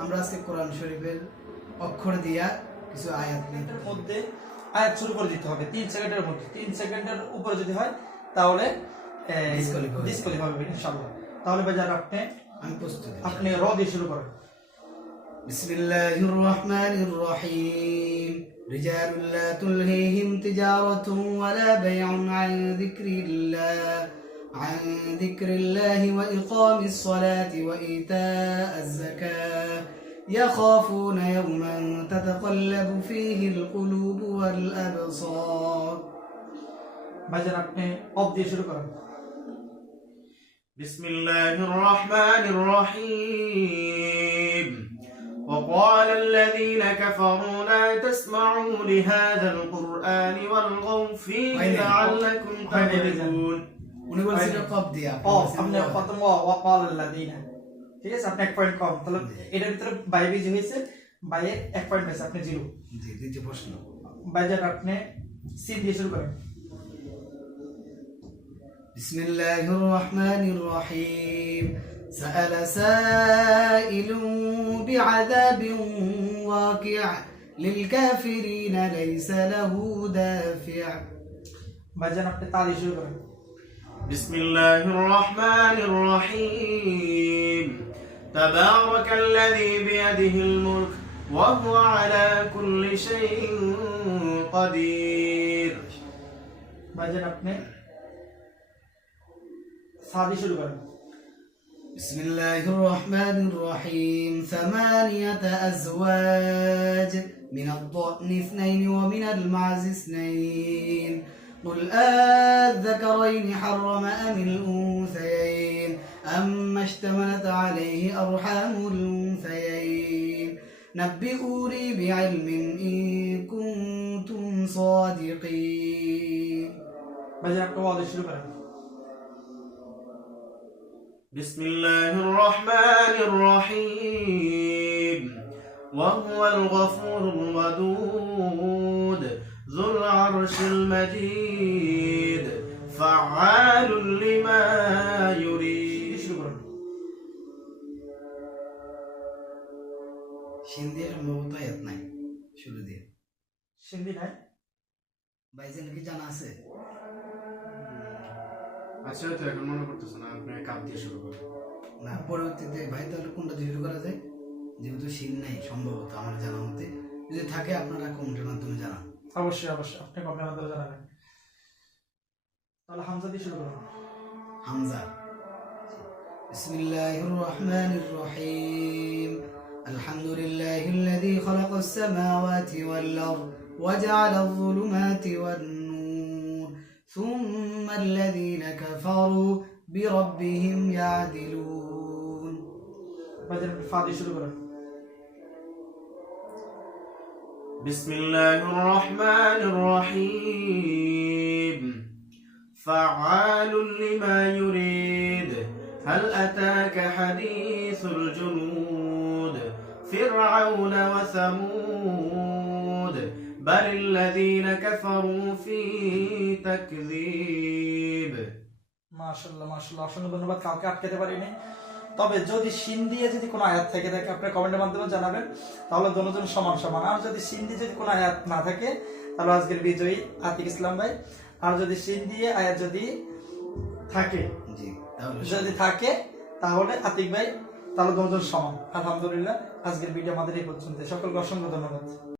আমরা আজকে কোরআন শরীফের অক্ষর দিয়া কিছু আয়াত এর মধ্যে আয়াত শুরু করে দিতে হবে 3 সেকেন্ডের মধ্যে। 3 সেকেন্ডের উপরে যদি হয় তাহলে ডিসকোয়ালিফাই হবে ইনশাআল্লাহ। তাহলে ভাইজান আমি প্রস্তুত। আপনি র দিয়ে শুরু করেন। বিসমিল্লাহির রহমানির রহিম। رجال لا تلهيهم تجارة ولا بيع عن ذكر الله وإقام الصلاة وإيتاء الزكاة يخافون يوما تتقلب فيه القلوب والأبصار. ভাইজান আপনি অফ দিয়ে শুরু করেন। بسم الله الرحمن الرحيم. وقال الذين كفروا لا تسمعوا لهذا القرآن والغوا فيه لعلكم تغلبون. উনি বলছেন কব দিয়া আপনি প্রথম ওয়াকাল আল্লাযিনা, ঠিক আছে, আপনি 1 পয়েন্ট কম। তাহলে এটার ভিতরে বাইরে যে হয়েছে বাইরে 1 পয়েন্ট আছে, আপনি 0। জি, দ্বিতীয় প্রশ্ন। ভাইজান আপনি সিন দিয়ে শুরু করেন। বিসমিল্লাহির রহমানির রহিম। سأل سائل بعذاب واقع للكافرين ليس له دافع. ভাইজান আপনি তা দিয়ে শুরু করেন। بسم الله الرحمن الرحيم. تبارك الذي بيده الملك وهو على كل شيء قدير. ভাইজান আপনি সা দিয়ে শুরু করেন। بسم الله الرحمن الرحيم. 8 أزواج من الضأن 2 ومن المعز 2. قل الذكرين حرم أم الأنثيين أما اشتملت عليه أرحام الأنثيين نبئوني بعلم إن كنتم صادقين. ভাইজান আপনি ওয়া দিয়ে শুরু করেন। بسم الله الرحمن الرحيم. وهو الغفور الودود ذو العرش المجيد فعال لما يريد. সিন্ধি সম্ভবত আয়াত নাই, শুরু দিয়ে সিন্ধি নাই। ভাইজান কি জানা আছে? আচ্ছা, তো এখন মনে করতেছ না, আপনি কাপ দিয়ে শুরু করুন। না, পরবর্তীতে ভাই তাহলে কোনটা দিয়ে শুরু করা যায়? যেহেতু সিন নাই সম্ভবত আমার জানা মতে, যদি থাকে আপনারা কমেন্টের মাধ্যমে জানান। অবশ্যই অবশ্যই আপনি কমেন্টের মাধ্যমে জানাবেন। তাহলে হামজা দিয়ে শুরু করুন। হামজা। বিসমিল্লাহির রহমানির রহিম। আলহামদুলিল্লাহিল্লাযী খালাকাস সামাওয়াতি ওয়াল আরদ ওয়া জাআলা আয-যুলুমাতি ওয়ান-নূর সুম্মা আল্লাযীনা কাফারু বিরাব্বিহিম ইয়াদিলুন. ভাইজান আপনি ফা দিয়ে শুরু করেন। بسم الله الرحمن الرحيم. فعال لما يريد. هل أتاك حديث الجنود فرعون وثمود بل الذين كفروا في تكذيب. মাশাআল্লাহ মাশাআল্লাহ, অসংখ্য ধন্যবাদ। কাউকে আটকাতে পারিনি। তবে যদি সিন দিয়ে যদি কোনো আয়াত থেকে থাকে আপনি কমেন্টের মাধ্যমে জানাবেন, তাহলে দুজন সমান সমান। আর যদি সিন দিয়ে যদি কোনো আয়াত না থাকে তাহলে আজকের বিজয়ী আতিক ইসলাম ভাই। আর যদি সিন দিয়ে আয়াত যদি থাকে, জি, তাহলে যদি থাকে তাহলে আতিক ভাই, তাহলে দুজন সমান। আলহামদুলিল্লাহ, আজকের ভিডিও আমাদের এই পর্যন্ত। সকলকে অসংখ্য ধন্যবাদ।